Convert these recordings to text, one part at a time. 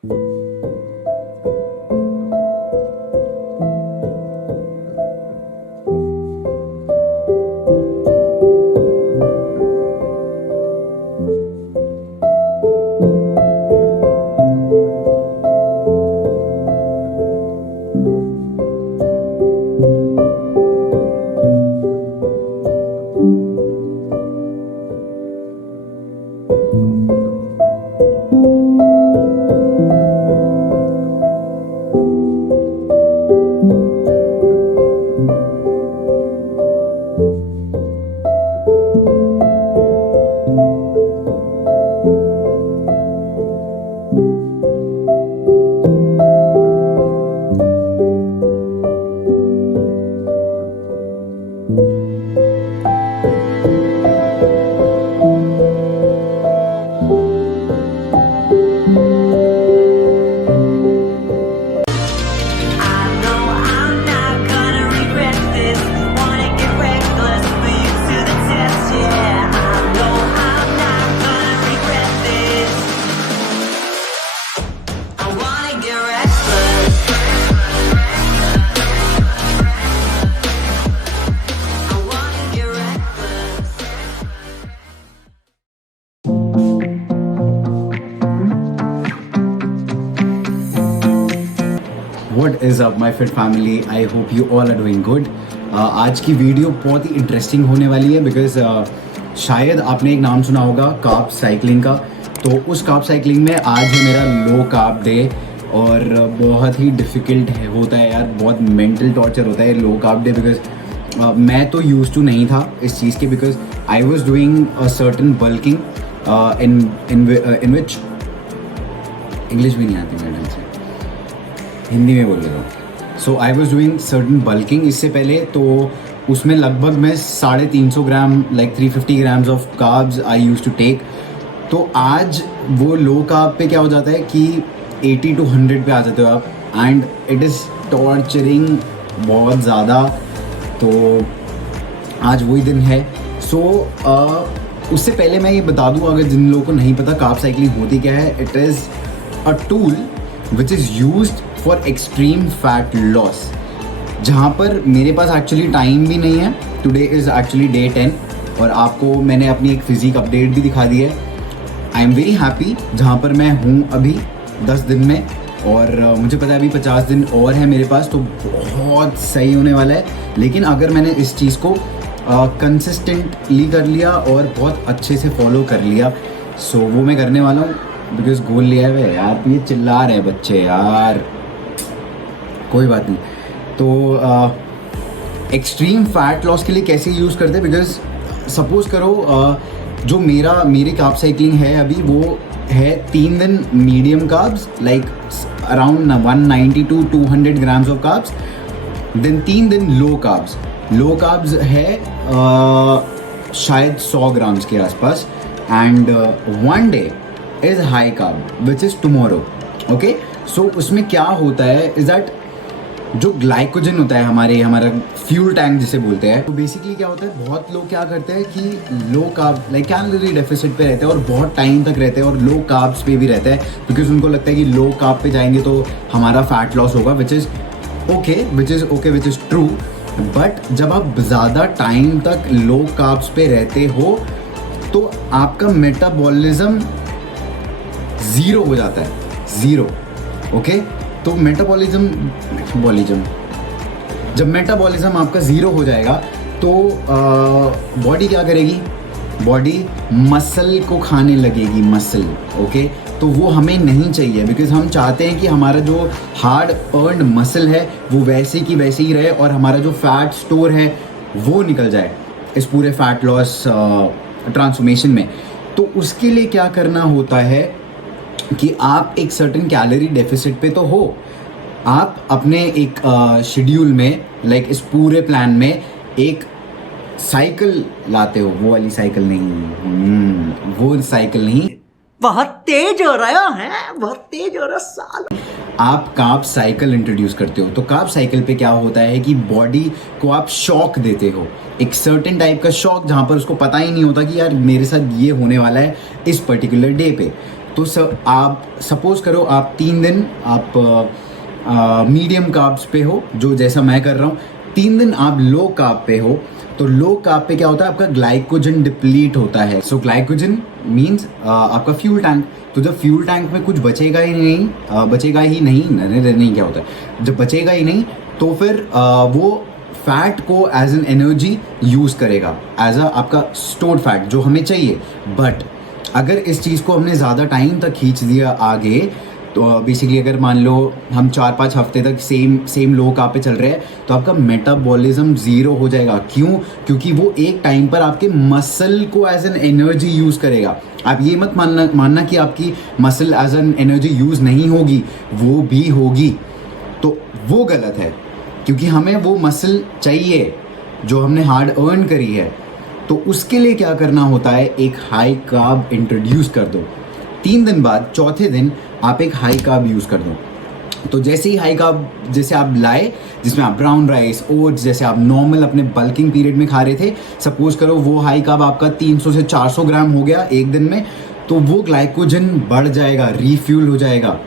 What is up my fit family? I hope you all are doing good. आज की video बहुत ही interesting होने वाली है बिकॉज शायद आपने एक नाम सुना होगा कार्ब साइकिलिंग का। तो उस कार्ब साइकिलिंग में आज है मेरा लो कार्ब डे और बहुत ही डिफ़िकल्ट होता है यार, बहुत मेंटल टॉर्चर होता है लो कार्ब डे बिकॉज मैं तो यूज टू नहीं था इस चीज़ के because I was doing a certain bulking in which English भी नहीं आती मैडम से, हिंदी में बोल रहा हूँ। So I was doing certain bulking इससे पहले, तो उसमें लगभग मैं 350 gram like 350 grams of carbs I use to take. तो आज वो लो कार्ब पे क्या हो जाता है कि 80 to 100 पे आ जाते हो आप एंड इट इज़ टॉर्चरिंग बहुत ज़्यादा। तो आज वही दिन है। सो उससे पहले मैं ये बता दूँ, अगर जिन लोगों को नहीं पता कार्ब साइकिलिंग होती क्या है, it is a tool which is used for extreme fat loss, जहाँ पर मेरे पास एक्चुअली टाइम भी नहीं है। टुडे इज़ एक्चुअली डे 10 और आपको मैंने अपनी एक फिजिक अपडेट भी दिखा दी है। आई एम वेरी हैप्पी जहाँ पर मैं हूँ अभी 10 दिन में, और मुझे पता है अभी 50 दिन और है मेरे पास, तो बहुत सही होने वाला है। लेकिन अगर मैंने इस चीज़ को कंसिस्टेंटली कर लिया और बहुत अच्छे से फॉलो कर लिया, सो वो मैं करने वाला हूँ बिकॉज गोल लिया है यार। तो ये चिल्ला रहे हैं बच्चे यार, कोई बात नहीं। तो एक्सट्रीम फैट लॉस के लिए कैसे यूज़ करते हैं, बिकॉज सपोज करो जो मेरी कार्ब साइकिलिंग है अभी, वो है 3 दिन medium carbs like around 190 to 200 grams of carbs, then 3 दिन लो कार्ब्स है शायद 100 ग्राम्स के आसपास, and 1 day is high carb which is tomorrow. Okay, so उसमें क्या होता है इज़ दैट जो ग्लाइकोजन होता है हमारा फ्यूल टैंक जिसे बोलते हैं, तो बेसिकली क्या होता है, बहुत लोग क्या करते हैं कि low carb like calorie deficit पे रहते हैं और बहुत टाइम तक रहते हैं और लो कार्ब्स पे भी रहते हैं बिकॉज उनको लगता है कि लो कार्ब पे जाएंगे तो हमारा फैट लॉस होगा, which is okay which is true. But जब आप ज़्यादा टाइम तक लो कार्ब्स पे रहते हो तो आपका मेटाबॉलिज्म ज़ीरो हो जाता है, ज़ीरो। ओके, तो जब मेटाबॉलिज्म आपका ज़ीरो हो जाएगा तो बॉडी क्या करेगी, बॉडी मसल को खाने लगेगी, मसल। ओके, तो वो हमें नहीं चाहिए बिकॉज हम चाहते हैं कि हमारा जो हार्ड अर्नड मसल है वो वैसे की वैसे ही रहे और हमारा जो फैट स्टोर है वो निकल जाए इस पूरे फैट लॉस ट्रांसफॉर्मेशन में। तो उसके लिए क्या करना होता है कि आप एक सर्टेन कैलोरी डेफिसिट पे तो हो, आप अपने एक शेड्यूल में लाइक इस पूरे प्लान में एक साइकिल लाते हो, वो वाली साइकिल नहीं, वो साइकिल नहीं, बहुत तेज हो रहा है, बहुत तेज हो रहा साल। आप कार्ब साइकिल इंट्रोड्यूस करते हो। तो कार्ब साइकिल पे क्या होता है कि बॉडी को आप शॉक देते हो, एक सर्टेन टाइप का शॉक, जहाँ पर उसको पता ही नहीं होता कि यार मेरे साथ ये होने वाला है इस पर्टिकुलर डे पे। तो तो आप सपोज करो आप 3 दिन आप मीडियम कार्ब्स पे हो, जो जैसा मैं कर रहा हूँ, 3 दिन आप लो कार्ब पे हो, तो लो कार्ब पे क्या होता है, आपका ग्लाइकोजन डिप्लीट होता है। सो ग्लाइकोजन मीन्स आपका फ्यूल टैंक। तो जब फ्यूल टैंक में कुछ बचेगा ही नहीं, नहीं क्या होता है, जब बचेगा ही नहीं तो फिर वो फैट को एज एन एनर्जी यूज़ करेगा, एज अ आपका स्टोर्ड फैट जो हमें चाहिए। बट अगर इस चीज़ को हमने ज़्यादा टाइम तक खींच दिया आगे, तो बेसिकली अगर मान लो हम 4-5 हफ्ते तक सेम लो कार्ब पे चल रहे हैं, तो आपका मेटाबॉलिज्म ज़ीरो हो जाएगा। क्यों? क्योंकि वो एक टाइम पर आपके मसल को एज एन एनर्जी यूज़ करेगा। आप ये मत मानना कि आपकी muscle as an energy use नहीं होगी, वो भी होगी। तो वो गलत है, क्योंकि हमें वो मसल चाहिए जो हमने हार्ड अर्न करी है। तो उसके लिए क्या करना होता है, एक हाई कार्ब इंट्रोड्यूस कर दो। 3 दिन बाद चौथे दिन आप एक हाई कार्ब यूज़ कर दो। तो जैसे ही हाई कार्ब जैसे आप लाए, जिसमें आप ब्राउन राइस, ओट्स, जैसे आप नॉर्मल अपने बल्किंग पीरियड में खा रहे थे, सपोज करो वो हाई कार्ब आपका 300 से 400 ग्राम हो गया एक दिन में, तो वो ग्लाइकोजन बढ़ जाएगा, रीफ्यूल हो जाएगा।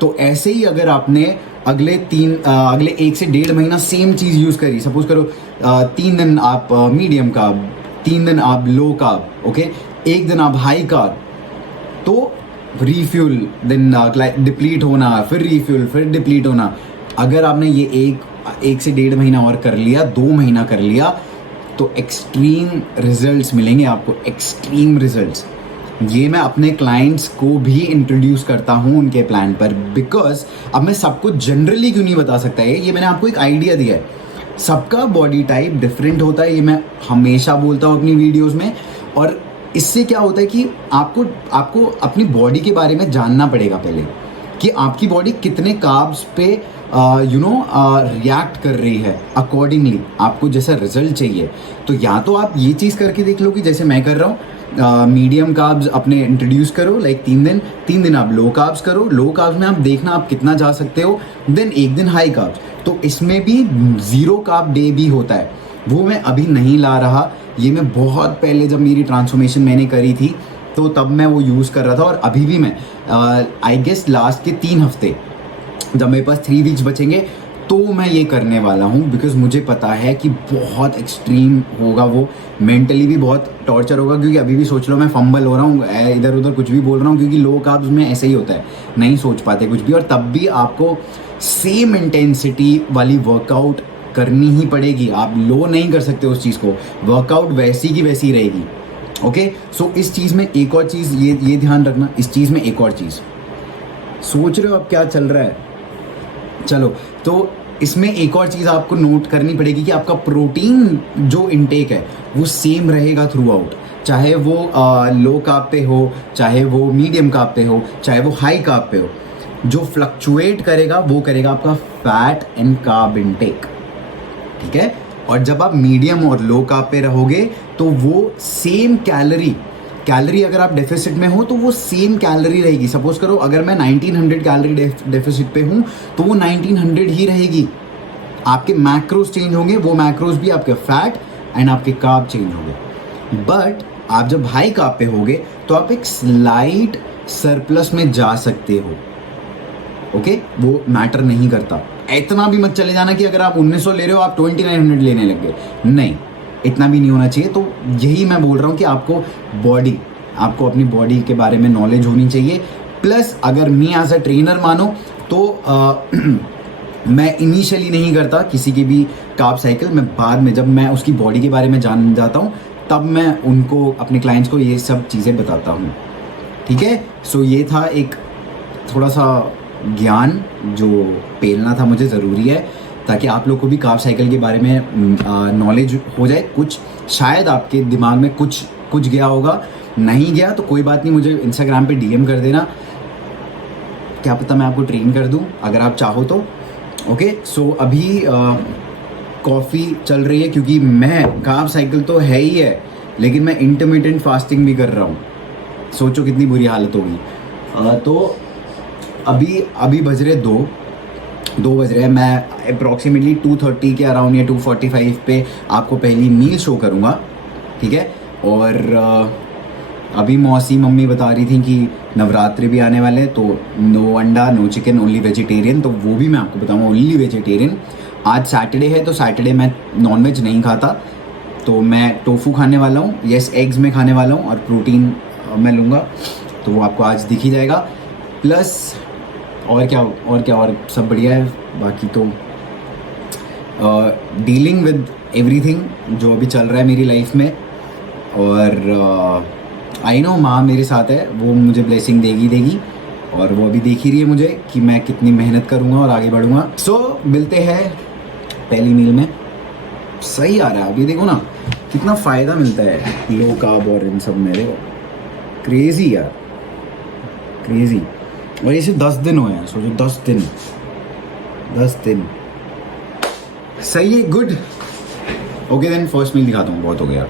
तो ऐसे ही अगर आपने अगले 1 से 1.5 महीना सेम चीज़ यूज़ करी, सपोज करो 3 दिन आप मीडियम कार्ब, 3 दिन आप लो कार्ब, ओके, 1 दिन आप हाई कार्ब, तो रीफ्यूल, देन डिप्लीट होना, फिर रीफ्यूल, फिर डिप्लीट होना। अगर आपने ये 1 से 1.5 महीना और कर लिया, 2 महीना कर लिया, तो एक्सट्रीम रिजल्ट्स मिलेंगे आपको, एक्सट्रीम रिजल्ट्स। ये मैं अपने क्लाइंट्स को भी इंट्रोड्यूस करता हूँ उनके प्लान पर, बिकॉज अब मैं सबको जनरली क्यों नहीं बता सकता है, ये मैंने आपको एक आइडिया दिया है। सबका बॉडी टाइप डिफरेंट होता है, ये मैं हमेशा बोलता हूँ अपनी वीडियोस में। और इससे क्या होता है कि आपको अपनी बॉडी के बारे में जानना पड़ेगा पहले, कि आपकी बॉडी कितने कार्ब्स पे रिएक्ट कर रही है, अकॉर्डिंगली आपको जैसा रिजल्ट चाहिए। तो या तो आप ये चीज़ करके देख लो कि जैसे मैं कर रहा हूँ, मीडियम कार्ब्स अपने इंट्रोड्यूस करो, लाइक 3 दिन आप लो कार्ब्स करो, लो कार्ब्स में आप देखना आप कितना जा सकते हो, देन 1 दिन हाई कार्ब्स। तो इसमें भी 0 कार्ब डे भी होता है, वो मैं अभी नहीं ला रहा, ये मैं बहुत पहले जब मेरी ट्रांसफॉर्मेशन मैंने करी थी तो तब मैं वो यूज़ कर रहा था। और अभी भी मैं आई गेस लास्ट के 3 हफ्ते जब मेरे पास 3 वीक्स बचेंगे तो मैं ये करने वाला हूँ, बिकॉज मुझे पता है कि बहुत एक्सट्रीम होगा, वो मेंटली भी बहुत टॉर्चर होगा। क्योंकि अभी भी सोच लो मैं फंबल हो रहा हूँ, इधर उधर कुछ भी बोल रहा हूँ, क्योंकि लो कार्ब्स में ऐसे ही होता है, नहीं सोच पाते कुछ भी। और तब भी आपको सेम इंटेंसिटी वाली वर्कआउट करनी ही पड़ेगी, आप लो नहीं कर सकते उस चीज़ को, वर्कआउट वैसी की वैसी रहेगी। ओके, सो इस चीज़ में एक और चीज़ ये ध्यान रखना, इस चीज़ में एक और चीज़, सोच रहे हो अब क्या चल रहा है, चलो, तो इसमें एक और चीज़ आपको नोट करनी पड़ेगी कि आपका प्रोटीन जो इनटेक है वो सेम रहेगा थ्रू आउट, चाहे वो लो कार्ब पे हो, चाहे वो मीडियम कार्ब पे हो, चाहे वो हाई कार्ब पे हो। जो फ्लक्चुएट करेगा वो करेगा आपका फैट एंड कार्ब इनटेक, ठीक है। और जब आप मीडियम और लो कार्ब पे रहोगे तो वो सेम कैलोरी अगर आप डेफिसिट में हो तो वो सेम कैलोरी रहेगी। सपोज करो अगर मैं 1900 कैलोरी डेफिसिट पे हूँ तो वो 1900 ही रहेगी। आपके मैक्रोस चेंज होंगे, वो मैक्रोस भी आपके फैट एंड आपके कार्ब चेंज होंगे। बट आप जब हाई कार्ब पे होगे तो आप एक स्लाइट सरप्लस में जा सकते हो, ओके, वो मैटर नहीं करता। इतना भी मत चले जाना कि अगर आप 1900 ले रहे हो आप 2900 लेने लग गए, नहीं, इतना भी नहीं होना चाहिए। तो यही मैं बोल रहा हूँ कि आपको अपनी बॉडी के बारे में नॉलेज होनी चाहिए। प्लस अगर मी एज अ ट्रेनर मानो तो मैं इनिशियली नहीं करता किसी की भी कार्ब साइकिल, मैं बाद में जब मैं उसकी बॉडी के बारे में जान जाता हूँ तब मैं उनको, अपने क्लाइंट्स को ये सब चीज़ें बताता हूँ, ठीक है। सो ये था एक थोड़ा सा ज्ञान जो पेलना था मुझे, ज़रूरी है, ताकि आप लोग को भी कार्ब साइकिल के बारे में नॉलेज हो जाए। कुछ शायद आपके दिमाग में कुछ गया होगा, नहीं गया तो कोई बात नहीं, मुझे इंस्टाग्राम पे DM कर देना, क्या पता मैं आपको ट्रेन कर दूं अगर आप चाहो तो। ओके, सो अभी कॉफ़ी चल रही है क्योंकि मैं, कार्ब साइकिल तो है ही है लेकिन मैं इंटरमिटेंट फास्टिंग भी कर रहा हूँ। सोचो कितनी बुरी हालत होगी। तो अभी बज रहे 2 बज रहे हैं। मैं अप्रॉक्सीमेटली 2:30 के अराउंड या 2:45 पे आपको पहली मील शो करूँगा, ठीक है। और अभी मौसी मम्मी बता रही थी कि नवरात्रि भी आने वाले हैं, तो नो अंडा नो चिकन ओनली वेजिटेरियन, तो वो भी मैं आपको बताऊंगा, ओनली वेजिटेरियन। आज सैटरडे है तो सैटरडे मैं नॉनवेज नहीं खाता, तो मैं टोफू खाने वाला हूँ, यस एग्स में खाने वाला हूँ और प्रोटीन मैं लूँगा, तो वो आपको आज दिख ही जाएगा। प्लस और सब बढ़िया है। बाकी तो डीलिंग विद एवरीथिंग जो अभी चल रहा है मेरी लाइफ में, और आई नो माँ मेरे साथ है, वो मुझे ब्लेसिंग देगी, और वो अभी देख ही रही है मुझे कि मैं कितनी मेहनत करूँगा और आगे बढ़ूँगा। सो मिलते हैं पहली मील में। सही आ रहा है अभी, देखो ना कितना फ़ायदा मिलता है लो कार्ब और इन सब में, देखो क्रेज़ी यार, क्रेज़ी। और इसे 10 दिन हुए हैं, सोचो 10 दिन सही है, good. Okay then first meal दिखाता हूँ, बहुत हो गया।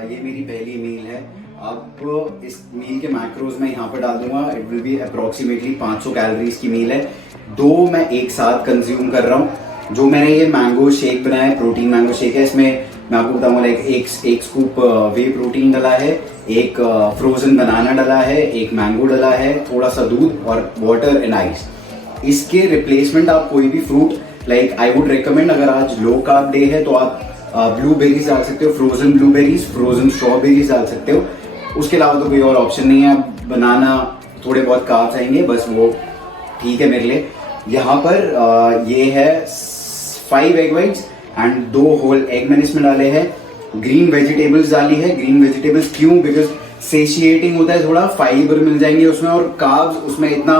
ये मेरी पहली मील है। अब इस मील के मैक्रोज मैं यहाँ पर डाल दूंगा। It will be approximately 500 calories की मील है। 2 मैं एक साथ कंज्यूम कर रहा हूँ। जो मैंने ये मैंगो शेक बनाया है, प्रोटीन मैंगो शेक है, इसमें मैं आपको बताऊंगा एक स्कूप वे प्रोटीन डाला है, एक फ्रोजन बनाना डाला है, एक मैंगो डाला है, थोड़ा सा दूध और वाटर एंड आइस। इसके रिप्लेसमेंट आप कोई भी फ्रूट आई वुड रिकमेंड, अगर आज लो कार्ब डे है तो आप ब्लूबेरीज डाल सकते हो, फ्रोजन ब्लूबेरीज, फ्रोजन स्ट्रॉबेरीज डाल सकते हो। उसके अलावा तो कोई और ऑप्शन नहीं है। बनाना थोड़े बहुत कार्ब्स आएंगे, बस वो ठीक है मेरे लिए। यहाँ पर ये है 5 egg whites and 2 whole egg मैंने इसमें डाले हैं। ग्रीन वेजिटेबल्स डाली है। ग्रीन वेजिटेबल्स क्यों? बिकॉज सेशिएटिंग होता है, थोड़ा फाइबर मिल जाएंगे उसमें, और कार्ब्स उसमें इतना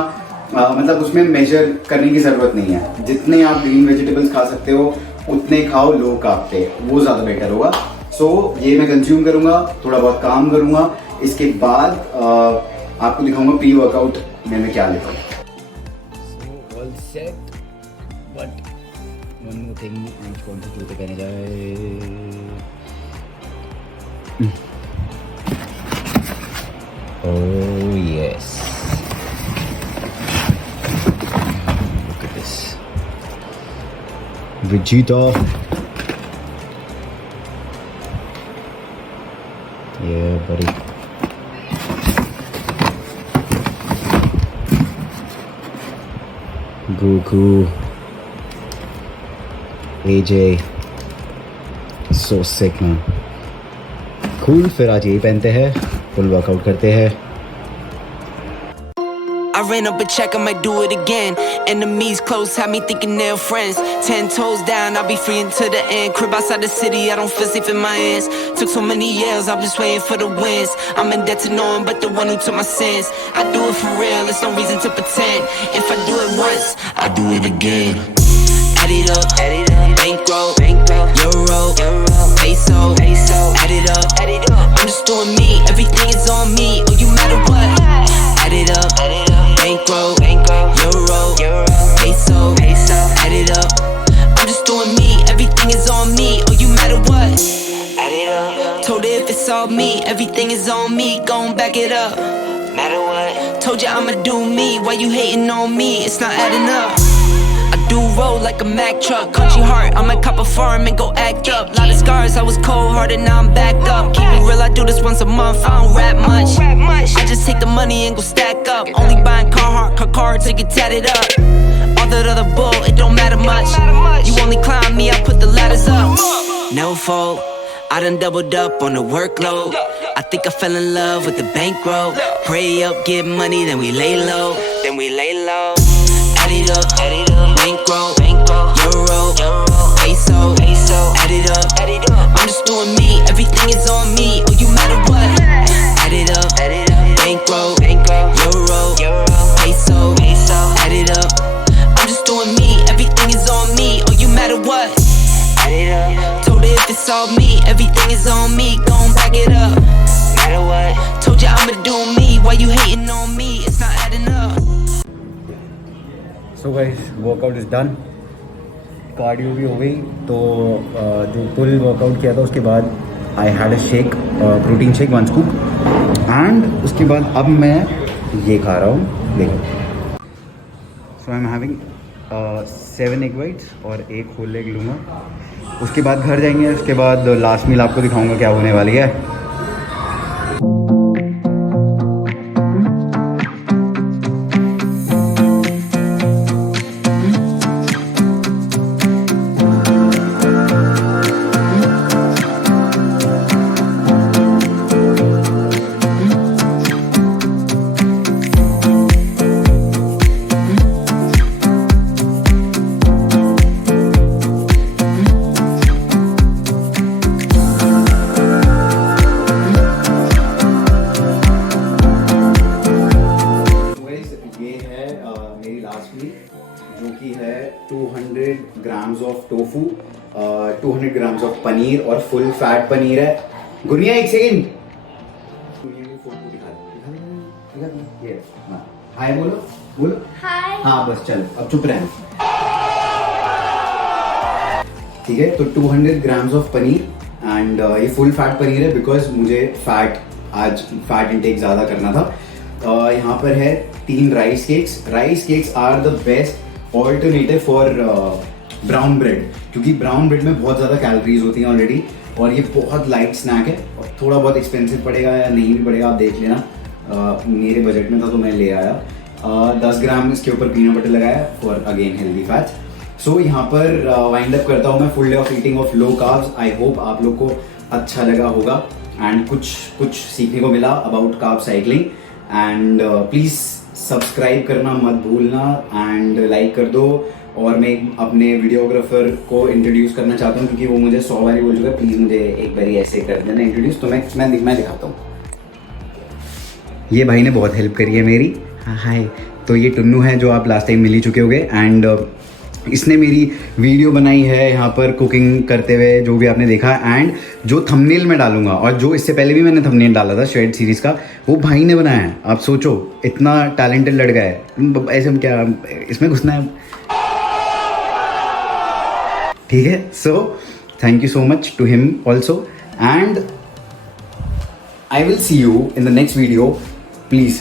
मतलब उसमें मेजर करने की जरूरत नहीं है। जितने आप ग्रीन वेजिटेबल्स खा सकते हो उतने खाओ लो कार्ब पे, वो ज्यादा बेटर होगा। सो ये मैं कंज्यूम करूंगा, थोड़ा बहुत काम करूंगा। इसके बाद आपको दिखाऊंगा प्री वर्कआउट में मैं क्या लेता हूँ। All set, but one more thing, आज कौन से जूते पहने जाए? Oh yes, look at this Vegeta. Yeah, buddy. Goku. AJ. So sick man. Cool. फिर आज यही पहनते हैं, फुल वर्कआउट करते हैं। I ran up a check, I might do it again. Enemies close, had me thinking they're friends. 10 toes down, I'll be free until the end. Crib outside the city, I don't feel safe in my hands. Took so many years, I'm just waiting for the wins. I'm in debt to no one but the one who took my sins. I do it for real, there's no reason to pretend. If I do it once, I do it again. Add it up, bankroll, euro, peso, add it up. I'm just doing me, everything is on me. Oh, you matter what? Add it up, bankroll, euro, peso, add it up. I'm just doing me, everything is on me. Oh, you matter what? Add it up. Told her if it's all me, everything is on me. Gon' back it up. Matter what? Told you I'ma do me. Why you hating on me? It's not adding up. I do roll like a Mack truck. Country heart, I might cop a farm and go act up. Lot of scars, I was cold hearted, now I'm back up. Keep it real, I do this once a month. I don't rap much. I just take the money and go stack up. Only buying car cards to get tatted up. All that other bull, it don't matter much. You only climb me, I put the ladders up. No fault, I done doubled up on the workload. I think I fell in love with the bankroll. Pray up, get money, then we lay low. Add it up, bankroll, euro, peso, add it up. I'm just doing me, everything is on me. Oh, you matter what? Add it up, bankroll, euro, peso, add it up. I'm just doing me, everything is on me. Oh, you matter what? Add it up. Told her if it's all me, everything is on me. Gon' back it up. Matter what? Told you I'ma do me. Why you hating on me? It's not adding up. So guys, workout is done, cardio भी हो गई। तो जो full workout किया था उसके बाद I had a shake, protein shake 1 scoop, and उसके बाद अब मैं ये खा रहा हूँ, देखो। So I am having 7 egg whites और 1 होल एग लूँगा। उसके बाद घर जाएंगे, उसके बाद लास्ट मील आपको दिखाऊंगा क्या होने वाली है। मेरी लास्ट मील जो कि है 200 grams of tofu, 200 grams of paneer और फुल फैट पनीर है। गुनिया एक सेकेंड, हाय बोलो बोलो हाय। हाँ बस चल अब चुप रहे। ठीक है, तो 200 ग्राम्स ऑफ पनीर एंड ये फुल फैट पनीर है बिकॉज मुझे आज फैट इंटेक ज़्यादा करना था। यहाँ पर है 3 rice cakes. Rice cakes are the best alternative for brown bread, क्योंकि ब्राउन ब्रेड में बहुत ज़्यादा कैलोरीज होती हैं ऑलरेडी, और ये बहुत लाइट स्नैक है और थोड़ा बहुत एक्सपेंसिव पड़ेगा या नहीं भी पड़ेगा, आप देख लेना। मेरे बजट में था तो मैं ले आया। 10 ग्राम इसके ऊपर पीनट बटर लगाया फॉर अगेन हेल्दी फैट्स। सो यहाँ पर वाइंड अप करता हूँ मैं full day of eating of low carbs. I hope आप लोग को अच्छा लगा होगा एंड कुछ सीखने को मिला about carb cycling. And please subscribe करना मत भूलना एंड लाइक कर दो। और मैं अपने वीडियोग्राफर को इंट्रोड्यूस करना चाहता हूँ क्योंकि वो मुझे 100 बारी बोल चुका है, प्लीज़ मुझे एक बारी ऐसे कर देना इंट्रोड्यूस। तो मैं दिखाता हूँ। ये भाई ने बहुत हेल्प करी है मेरी। हाय, तो ये टुन्नू है जो आप लास्ट टाइम मिल ही चुके होगे एंड इसने मेरी वीडियो बनाई है यहाँ पर कुकिंग करते हुए, जो भी आपने देखा। एंड जो थंबनेल में डालूंगा और जो इससे पहले भी मैंने थंबनेल डाला था शेड सीरीज़ का, वो भाई ने बनाया है। आप सोचो, इतना टैलेंटेड लड़का है, ऐसे हम क्या इसमें घुसना है। ठीक है, so thank you so much to him also and I will see you in the next video. Please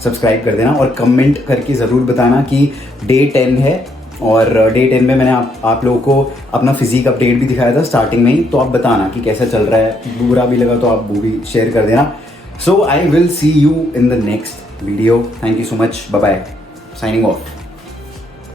subscribe कर देना और कमेंट करके ज़रूर बताना कि डे 10 है, और डे 10 में मैंने आप लोगों को अपना फिजिक अपडेट भी दिखाया था स्टार्टिंग में ही, तो आप बताना कि कैसा चल रहा है। बुरा भी लगा तो आप वो भी शेयर कर देना। So I will see you in the next video. Thank you so much, bye bye, signing of.